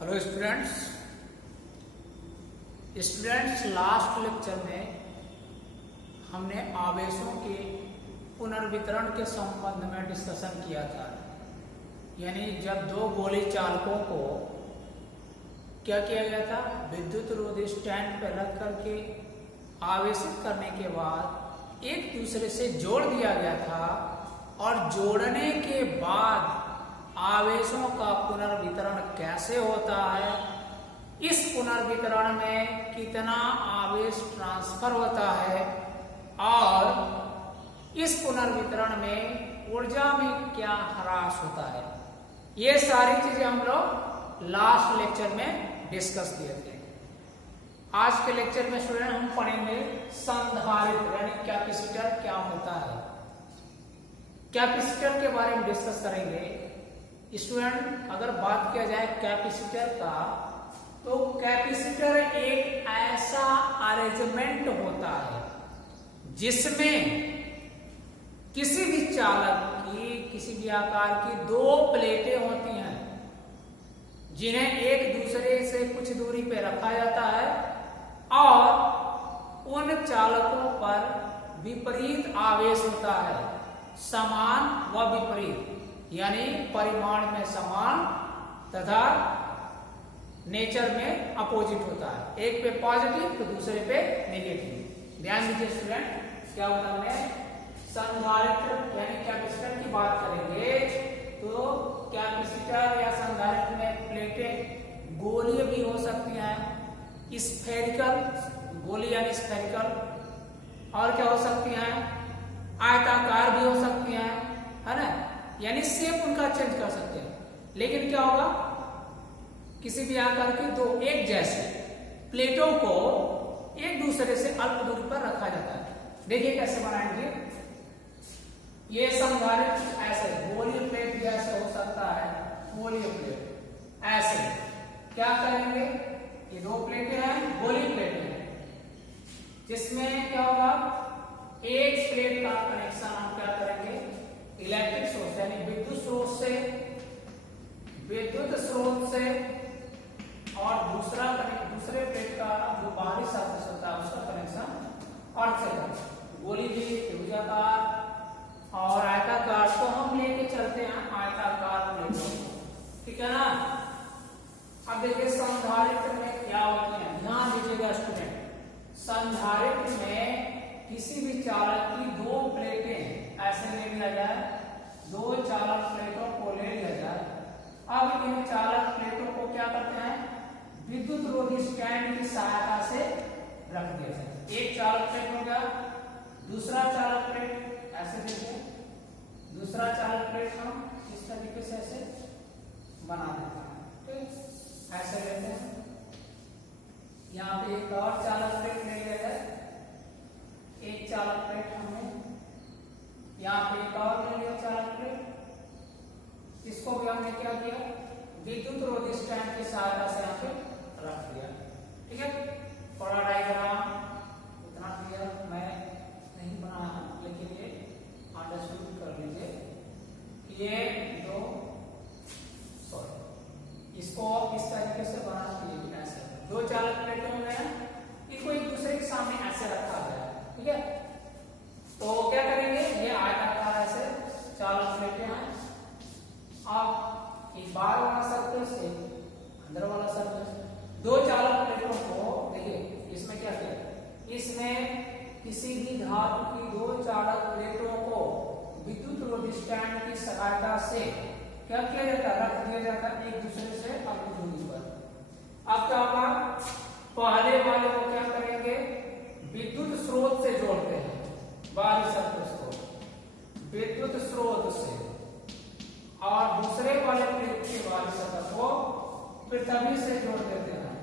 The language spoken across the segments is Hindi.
हेलो स्टूडेंट्स लास्ट लेक्चर में हमने आवेशों के पुनर्वितरण के संबंध में डिस्कशन किया था। यानी जब दो गोली चालकों को क्या किया गया था, विद्युत रोधी स्टैंड पर रख करके आवेशित करने के बाद एक दूसरे से जोड़ दिया गया था और जोड़ने के बाद आवेशों का पुनर्वितरण कैसे होता है, इस पुनर्वितरण में कितना आवेश ट्रांसफर होता है और इस पुनर्वितरण में ऊर्जा में क्या ह्रास होता है, ये सारी चीजें हम लोग लास्ट लेक्चर में डिस्कस किए थे। आज के लेक्चर में स्टूडेंट हम पढ़ेंगे संधारित्र यानी कैपेसिटर क्या होता है। कैपेसिटर के बारे में डिस्कस करेंगे। स्टूडेंट अगर बात किया जाए कैपेसिटर का, तो कैपेसिटर एक ऐसा अरेंजमेंट होता है जिसमें किसी भी चालक की किसी भी आकार की दो प्लेटें होती हैं जिन्हें एक दूसरे से कुछ दूरी पे रखा जाता है और उन चालकों पर विपरीत आवेश होता है, समान व विपरीत, यानी परिमाण में समान तथा नेचर में अपोजिट होता है। एक पे पॉजिटिव तो दूसरे पे नेगेटिव। ध्यान दीजिए स्टूडेंट, क्या होता है संधारित्र यानी कैपेसिटर की बात करेंगे तो कैपेसिटर या संधारित्र में प्लेटें गोलीय भी हो सकती हैं, स्फेरिकल गोली यानी स्फेरिकल, और क्या हो सकती हैं आयताकार भी हो सकती हैं, है ना, यानी शेप उनका चेंज कर सकते हैं। लेकिन क्या होगा, किसी भी आकार की दो एक जैसे प्लेटों को एक दूसरे से अल्प दूरी पर रखा जाता है। देखिए कैसे बनाएंगे। ये संधारित्र ऐसे गोलीय प्लेट भी ऐसे हो सकता है, गोलीय प्लेट ऐसे क्या करेंगे, ये दो प्लेटें हैं गोलीय प्लेटें हैं, जिसमें क्या होगा एक प्लेट का कनेक्शन हम क्या करेंगे इलेक्ट्रिक सोर्स यानी विद्युत स्रोत से और दूसरे प्लेट का जो बाहरी सरफेस होता है उसका कनेक्शन अर्थ से करें। गोली भी त्रिभुजाकार और आयताकार, तो हम लेके चलते हैं आयताकार प्लेटों को, ठीक है ना। अब देखिए संधारित्र में क्या होती है, ध्यान दीजिएगा स्टूडेंट। संधारित्र में किसी भी चालक की दो प्लेटें ऐसे ले लिया जाए, दो चालक प्लेटों को ले लिया जाए। अब इन चालक प्लेटों को क्या करते हैं, विद्युत रोधी स्टैंड की सहायता से रख दिया जाए। एक चालक प्लेट हो गया, दूसरा चालक प्लेट ऐसे देखिए, दूसरा चालक प्लेट हम इस तरीके से ऐसे बना देते हैं, ठीक, ऐसे लेते हैं। यहाँ पे एक और चालक प्लेट ले लिया जाए, एक चालक प्लेट हमने यहाँ पे एक और ले लिया चालक प्लेट, इसको भी हमने क्या किया विद्युत रोधी स्टैंड की सहायता से यहाँ पे रख दिया, ठीक है। थोड़ा डायग्राम इतना क्लियर मैं नहीं बनाया, लेकिन ये अंडरस्टूड कर लीजिए। ये दो इसको इस तरीके से बनाना चाहिए, ऐसे दो चालक प्लेटों में इनको एक दूसरे के सामने ऐसे रखा गया, ठीक है। तो क्या करेंगे, ये आयताकार ऐसे चालक प्लेटें हैं। अब एक बाहर वाला सर्फेस से अंदर वाला सर्फेस, दो चालक प्लेटों को देखिए, इसमें क्या किया, इसमें किसी भी धातु की दो चालक प्लेटों को विद्युत रोधी स्टैंड की सहायता से क्या किया जाता है, रख दिया जाता है एक दूसरे से अल्प दूरी पर। अब क्या होगा, पहले वाले को क्या करेंगे विद्युत स्रोत से जोड़ते हैं, बाहरी सरफेस को विद्युत स्रोत से, और दूसरे वाले प्लेट के बाहरी सतह को पृथ्वी से जोड़ देते हैं।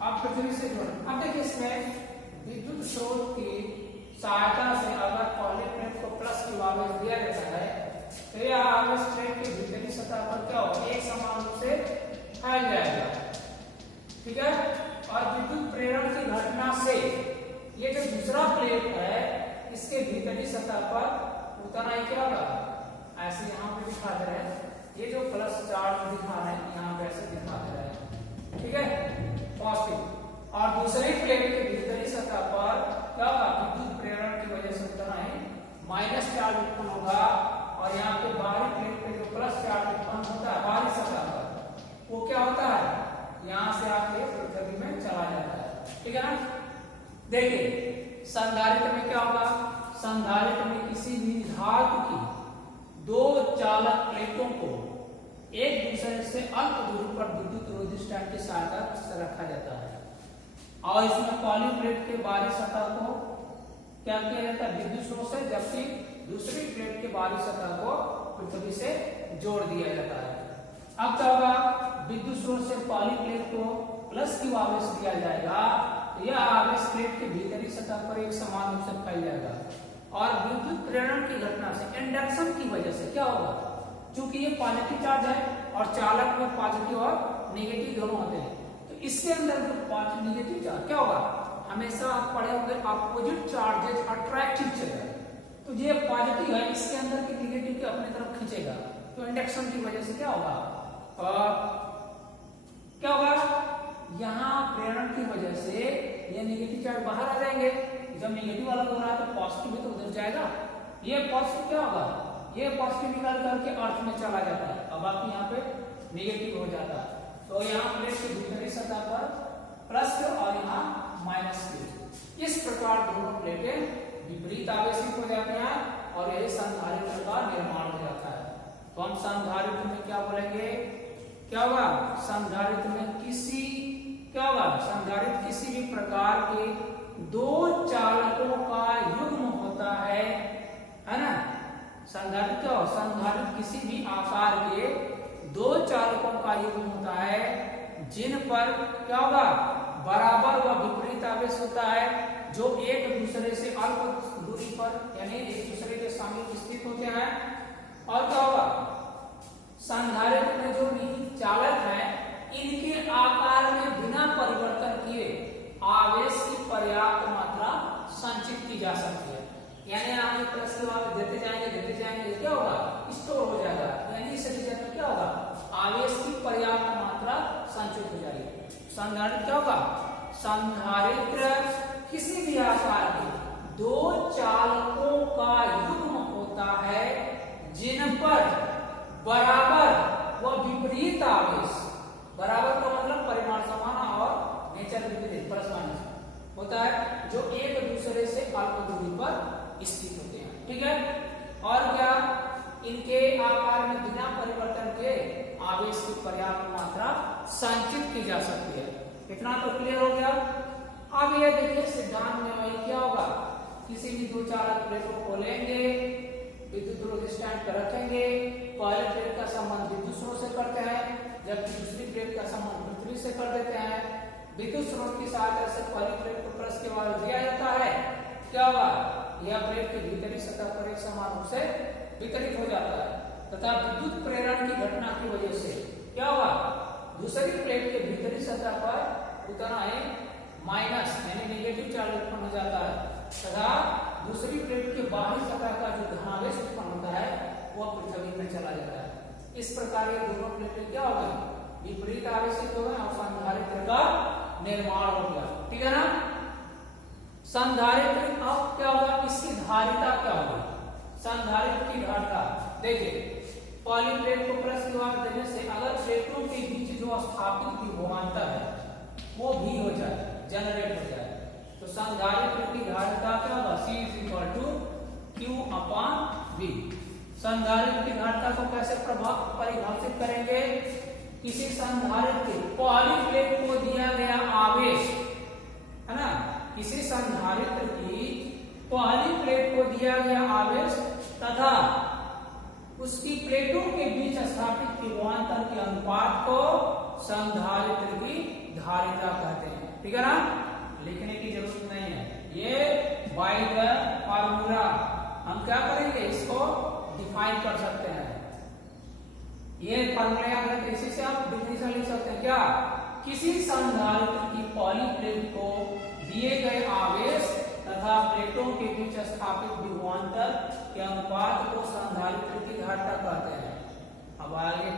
अब पृथ्वी से जोड़, अब देखिए इसमें विद्युत स्रोत की सहायता से अगर पहले प्लेट को प्लस की आवेश दिया जाता है तो यह आवेश प्लेट की भीतरी सतह पर क्या होगा, एक समान रूप से फैल जाएगा, ठीक है। और विद्युत प्रेरण की घटना से ये जो दूसरा प्लेट है इसके भीतरी सतह पर उतना ही क्या होगा, ऐसे यहाँ पे दिखा दे रहे हैं ये जो प्लस चार्ज दिखा रहे हैं यहाँ पे ऐसे दिखा दे रहा है, ठीक है, पॉजिटिव। और दूसरे प्लेट के भीतरी सतह पर क्या होगा, विद्युत प्रेरण की वजह से उतना ही माइनस चार्ज उत्पन्न होगा, और यहाँ पे बाहरी प्लेट पे जो प्लस चार्ज उत्पन्न होता है बाहरी सतह पर, वो क्या होता है, यहाँ से आके पृथ्वी में चला जाता है, ठीक है ना। देखिए संधारित्र में क्या होगा, संधारित्र में किसी भी धातु की दो चालक प्लेटों को एक दूसरे से अल्प दूरी पर विद्युत रोधी स्टैंड की सहायता से रखा जाता है, और इसमें पॉली प्लेट के बाहरी सतह को क्या किया जाता है, विद्युत स्रोत से, जबकि दूसरी प्लेट के बाहरी सतह को पृथ्वी से जोड़ दिया जाता है। अब क्या होगा, विद्युत स्रोत से पॉली प्लेट को प्लस क्यू आवेश दिया जाएगा, यह आवेश प्लेट के भीतरी सतह पर एक समान रूप से फैल जाएगा, और विद्युत प्रेरण की घटना से, इंडक्शन की वजह से क्या होगा, क्योंकि ये पॉजिटिव चार्ज है और चालक में पॉजिटिव और नेगेटिव दोनों होते हैं, तो इसके अंदर जो पॉजिटिव नेगेटिव चार्ज क्या होगा, हमेशा आप पढ़े होंगे opposite charges attract each other, तो ये पॉजिटिव है इसके अंदर के नेगेटिव के अपनी तरफ खींचेगा, तो इंडक्शन की वजह से क्या होगा, क्या होगा, यहाँ प्रेरण की वजह से ये नेगेटिव चार्ज बाहर आ जाएंगे, जब नेगेटिव वाला हो रहा है तो पॉजिटिव भी तो उधर जाएगा, ये पॉजिटिव क्या होगा, ये पॉजिटिव निकाल करके अर्थ में चला जाता है, अब बाकी यहाँ पे नेगेटिव हो जाता है, तो यहाँ प्लेट की भीतरी सतह पर प्लस और यहाँ माइनस के, इस प्रकार दोनों प्लेटें विपरीत आवेशित हो जाते हैं, और यही संधारित्र का निर्माण हो जाता है। तो हम संधारित्र में क्या बोलेंगे, क्या होगा, संधारित्र में किसी क्या होगा, संधारित्र किसी भी प्रकार के दो चालकों का युग्म होता है ना। संधारित्र क्या हो, संधारित्र किसी भी आकार के दो चालकों का युग्म होता है, जिन पर क्या होगा, बराबर व विपरीत आवेश होता है, जो एक दूसरे से अल्प दूरी पर यानी एक दूसरे के सामने स्थित होते हैं। और क्या होगा, संधारित्र में जो निहित चालक है, इनके आकार में बिना परिवर्तन किए आवेश की पर्याप्त मात्रा संचित की जा सकती है, यानी आप एक प्लस के बाद देते जाएंगे क्या होगा, स्टोर हो जाएगा, यानी इस रीजन में क्या होगा, आवेश की पर्याप्त मात्रा संचित हो जाएगी। संधारित्र क्या होगा, संधारित्र किसी भी आकार के दो चालकों का युग्म होता है, जिन पर बराबर व विपरीत आवेश, बराबर का मतलब परिमाण समान और नेचर विपरीत प्लस माइनस होता है, जो एक दूसरे से अल्प दूरी पर स्थित होते हैं, ठीक है। और क्या, इनके आकार में बिना परिवर्तन के आवेश की पर्याप्त मात्रा संचित की जा सकती है। इतना तो क्लियर हो गया। अब ये देखिए सिद्धांत में वही क्या होगा, किसी भी दो चालक प्लेटों को लेंगे, विद्युत रोधी स्टैंड पर रखेंगे, पहले प्लेट का संबंध विद्युत स्रोत से करते हैं, जबकि दूसरी प्लेट का संबंध पृथ्वी से कर देते हैं। विद्युत स्रोत की सहायता से पहली प्लेट को प्लस के बाद दिया जाता है, क्या होगा, यह प्लेट के भीतरी सतह पर एक समान रूप से वितरित हो जाता है, तथा विद्युत प्रेरण की घटना की वजह से क्या होगा, दूसरी प्लेट के भीतरी सतह पर उतना ही माइनस यानी नेगेटिव चार्ज उत्पन्न हो जाता है, तथा दूसरी प्लेट के बाहरी सतह का जो धनावेश उत्पन्न होता है वह पृथ्वी में चला जाता है। इस प्रकार ये दोनों प्लेटें क्या हो गई, विपरीत आवेशित हो गए और संधारित्र का निर्माण हो गया, ठीक है ना। संधारित्र अब क्या होगा, इसकी धारिता क्या होगी, संधारित्र की धारिता देखिए, पॉली प्लेट को प्लस विभाग देने से अगर प्लेटों के बीच जो स्थापित विभवांतर है वो भी हो जाए, जनरेट हो जाए, तो संधारित्र की धारिता क्या होगा, C = Q/V। संधारित्र की धारिता को कैसे परिभाषित करेंगे, किसी संधारित्र के पॉली प्लेट को दिया गया आवेश है ना, किसी संधारित्र की पॉली प्लेट को दिया गया आवेश तथा उसकी प्लेटों के बीच स्थापित विभवांतर के अनुपात को संधारित्र की धारिता कहते हैं, ठीक है ना। लिखने की जरूरत नहीं है, ये बाय द फार्मूला हम क्या करेंगे, इसको डिफाइन कर सकते हैं। ये फार्मूला याद रखें, इसी से आप डिफिनेशन लिख सकते हैं, क्या, किसी संधारित्र की पॉली प्लेट को दिए गए आवेश तथा प्लेटों के बीच स्थापित विभवांतर के अनुपात को संधारित्र की धारिता कहते हैं। अब आगे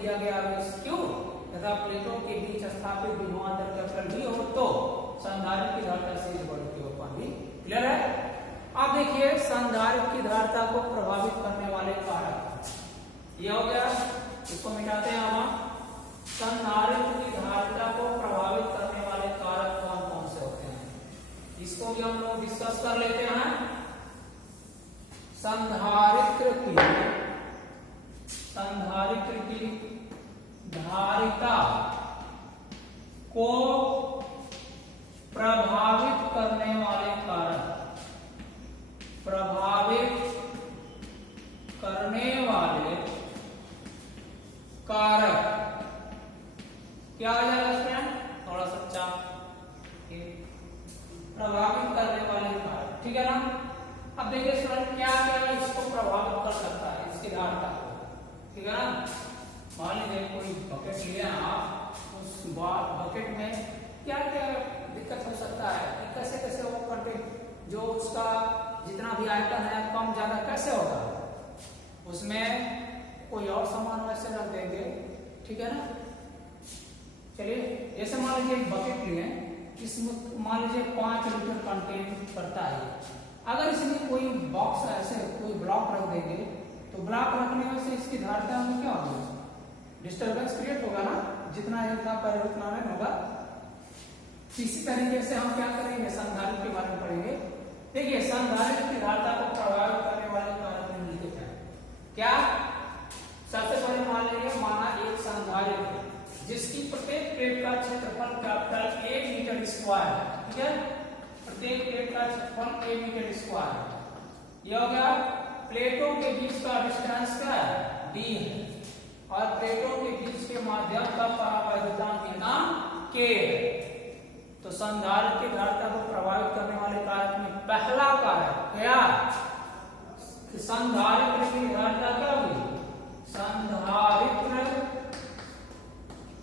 दिया गया आवेश Q तथा प्लेटों के बीच स्थापित विभवांतर कैपिटल V हो तो संधारित्र की धारिता से बड़ी Q अपन भी क्लियर है। अब देखिए संधारित्र की धारिता को प्रभावित करने वाले कारक ये हो गया, इसको मिटाते हैं हम। संधारित्र की धारिता को प्रभावित करने वाले कारक कौन कौन से होते हैं, इसको भी हम लोग डिस्कस कर लेते हैं। संधारित्र की धारिता को प्रभावित करने वाले कारक, प्रभावित करने वाले कारक क्या आ जाएगा स्टूडेंट, थोड़ा सा चाप, प्रभावित करने वाले कारक, ठीक है ना। अब देखिए स्टूडेंट क्या क्या इसको प्रभावित कर सकता है, इसकी धारिता को, ठीक है ना। मान लीजिए कोई बकेट लिया आप, उस बकेट में क्या क्या दिक्कत हो सकता है, कैसे कैसे वो कंटेंट जो उसका जितना भी आयतन है कम ज्यादा कैसे होगा, उसमें कोई और सामान वैसे रख देंगे, ठीक है ना। चलिए जैसे मान लीजिए एक बकेट लिए, इसमें मान लीजिए 5 लीटर कंटेन करता है, अगर इसमें कोई बॉक्स ऐसे कोई ब्लॉक रख देंगे तो ब्लॉक रखने में से इसकी धारिता में क्या होगी, डिस्टर्बेंस क्रिएट होगा ना, जितना इतना परिवर्तन होगा। इसी तरीके से हम क्या करेंगे, संधारित्र के बारे में पढ़ेंगे। देखिए संधारित्र की धारिता को प्रभावित करने वाले कारक निम्नलिखित हैं। क्या, सबसे पहले मान लीजिए माना एक संधारित्र जिसकी प्रत्येक प्लेट का क्षेत्रफल कैपिटल 1 मीटर स्क्वायर है, ठीक है, प्रत्येक प्लेट का क्षेत्रफल 1 मीटर स्क्वायर है। यह हो गया, प्लेटों के बीच का डिस्टेंस क्या है, d है, और प्लेटों के बीच के माध्यम का परावैद्युतांक का नाम k है। तो संधारित्र की धारिता को प्रभावित करने वाले कारक में पहला कारक क्या, संधारित्र की धारिता क्या हुई, संधारित्र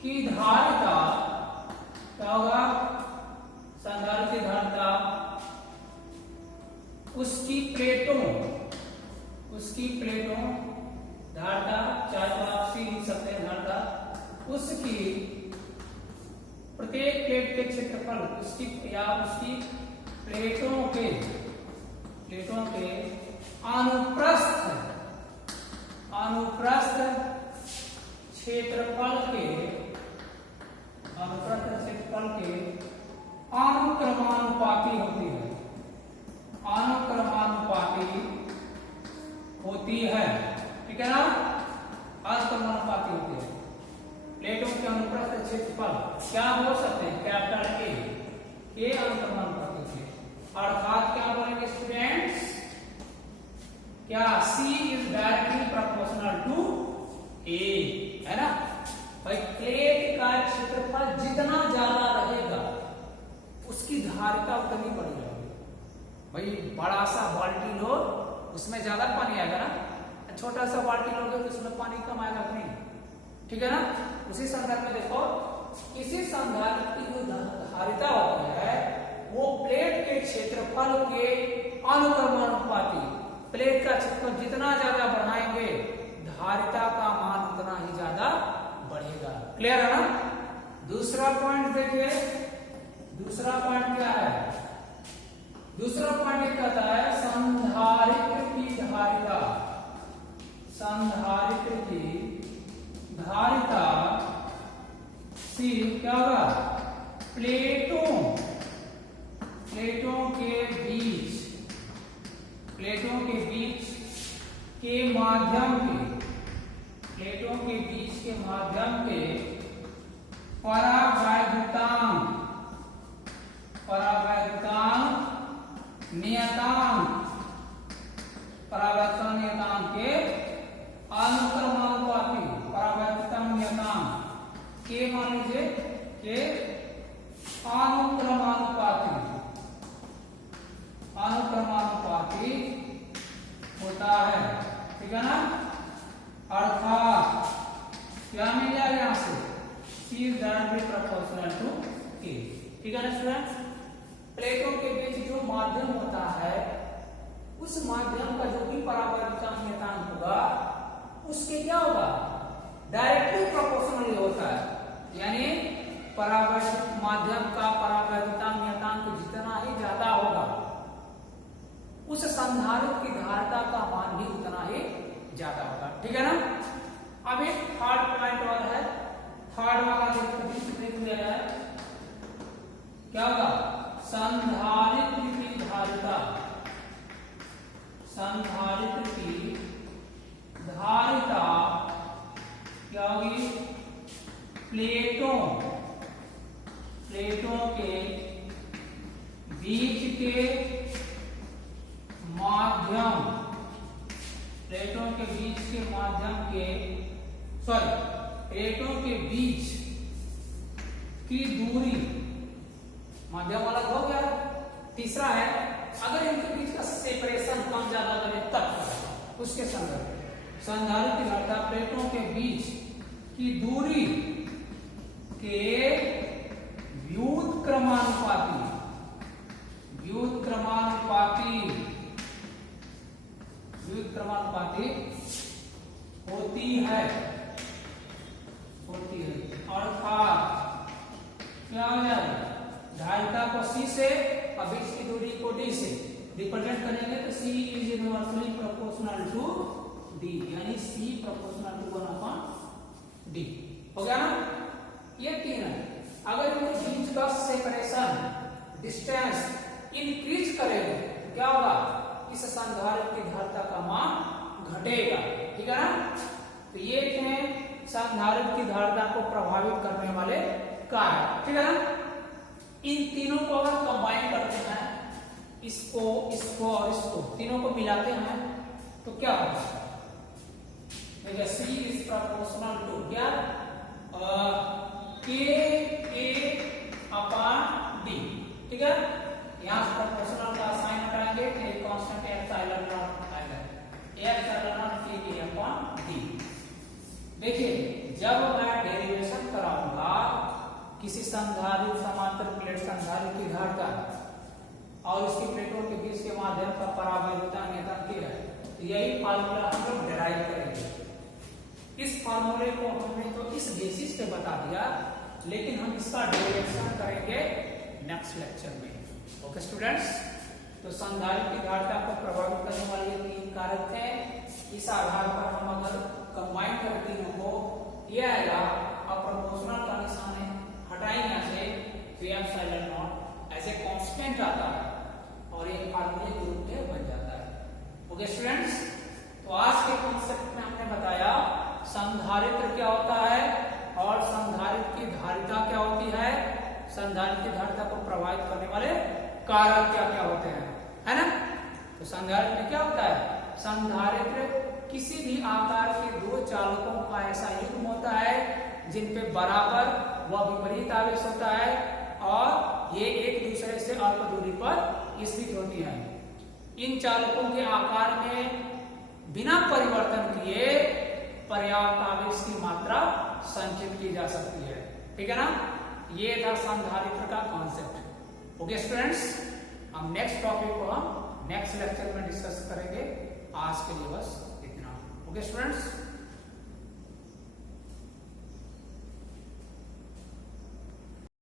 की धारिता क्या होगा, संधारित्र की धारिता उसकी प्लेटों धारिता, चाहे तो आप सी लिख सकते हैं धारिता, उसकी प्रत्येक प्लेट के क्षेत्रफल, उसकी या उसकी प्लेटों के अनुप्रस्थ क्षेत्रफल के अनुक्रमानुपाती होती है, ठीक है ना, अनुक्रमानुपाती होती है। प्लेटों के अनुप्रस्थ क्षेत्रफल क्या हो सकते हैं, कैपिटल ए अनुक्रमानुपाती होती है, अर्थात क्या बोलेंगे स्टूडेंट्स, क्या C is directly proportional to A, है ना भाई। प्लेट का क्षेत्रफल जितना ज्यादा रहेगा उसकी धारिता उतनी बड़ी रहेगी। भाई बड़ा सा बाल्टी लो, उसमें ज्यादा पानी आएगा ना, छोटा सा बाल्टी लोगे तो उसमें पानी कम आएगा कि नहीं, ठीक है ना। उसी संदर्भ में देखो, किसी संधारित्र की जो धारिता होती है वो प्लेट के क्षेत्रफल के अनुक्रमानुपाती, प्लेट का क्षेत्रफल जितना ज्यादा बढ़ाएंगे धारिता का मान उतना ही ज्यादा बढ़ेगा, क्लियर है ना। दूसरा पॉइंट देखिए, दूसरा पॉइंट क्या है, दूसरा पॉइंट ये कहता है संधारित्र की धारिता, संधारित्र की धारिता सी क्या होगा, प्लेटों के बीच के माध्यम के परावैद्युतांक नियतांक के अनुक्रमानुपाती, परावैद्युतांक नियतांक के मान लीजिए के अनुक्रमानुपाती होता है, ठीक है ना। अर्थात क्या मिल जाएगा यहां से, C is directly proportional to A, ठीक है ना स्टूडेंट। प्लेटों के बीच जो माध्यम होता है उस माध्यम का जो भी परावैद्युतांक नियतांक होगा उसके क्या होगा, डायरेक्टली प्रोपोर्शनली होता है, यानी परावैद्युत माध्यम का परावैद्युता नियतांक जितना ही ज्यादा होगा उस संधारित्र की धारिता का मान भी उतना ही ज्यादा होगा। ठीक है ना। अब एक थर्ड पॉइंट और है, थर्ड वाला देख लिया जाए, क्या होगा? संधारित्र की धारिता, संधारित्र की धारिता क्या होगी? प्लेटों के बीच के माध्यम, प्लेटों के बीच के माध्यम के प्लेटों के बीच की दूरी, माध्यम वाला हो गया। तीसरा है, अगर इनके बीच का सेपरेशन कम ज्यादा करे तब उसके संदर्भ संधारित्र की धारिता प्लेटों के बीच की दूरी के व्युत्क्रमानुपाती होती है, अर्थात क्या हो जाएगा? धारिता को C से और बीच की दूरी को D से रिप्रेजेंट करेंगे तो C is inversely proportional to D, यानी C प्रोपोर्शनल टू 1/D। हो गया ना। ये तीन है। अगर इनके बीच का सेपरेशन डिस्टेंस इंक्रीज करेगा तो क्या होगा? इस संधारित्र की धारिता का मान घटेगा। ठीक है ना। तो ये थे संधारित्र की धारिता को प्रभावित करने वाले कारक। ठीक है ना। इन तीनों को अगर कंबाइन करते हैं, इसको और इसको तीनों को मिलाते हैं तो क्या होगा? C is proportional to क्या? K/D। ठीक है। यहाँ प्रोपोर्शनल का साइन हटाएंगे तो एक कांस्टेंट एप्सिलॉन नॉट आएगा, एप्सिलॉन नॉट K/D। देखिए, जब मैं डेरिवेशन कराऊंगा किसी संधारित्र समांतर प्लेट संधारित्र की धारिता और उसकी प्लेटों के बीच के माध्यम का परावैद्युता नियतांक क्या है, तो यही फार्मूला हम लोग डिराइव करेंगे। इस फार्मूले को हमने तो इस बेसिस पे बता दिया, लेकिन हम इसका डेरिवेशन करेंगे नेक्स्ट लेक्चर में। ओके स्टूडेंट्स, तो संधारित्र की धारिता को प्रभावित करने वाले ये तीन कारक थे। इस आधार पर हम अगर कंबाइन कर तीनों को, ये आएगा और प्रोपोर्शनल का निशान है हटाएंगे यहाँ से, तो epsilon naught as a constant आता है और एक फार्मूले के रूप में बन जाता है। ओके स्टूडेंट्स, तो आज के कॉन्सेप्ट में हमने बताया संधारित्र क्या होता है और संधारित्र की धारिता क्या होती है, संधारित्र की धारिता को प्रभावित करने वाले कारक क्या क्या होते हैं, है ना। तो संधारित्र में क्या होता है? संधारित्र किसी भी आकार के दो चालकों का ऐसा युग्म होता है जिन पे बराबर व विपरीत आवेश होता है और ये एक दूसरे से अल्प दूरी पर स्थित होती है। इन चालकों के आकार में बिना परिवर्तन किए पर्याप्त आवेश की मात्रा संचित की जा सकती है। ठीक है ना। ये था संधारित्र का कॉन्सेप्ट। ओके स्टूडेंट्स, हम नेक्स्ट टॉपिक को हम नेक्स्ट लेक्चर में डिस्कस करेंगे। आज के लिए बस इतना। Okay students.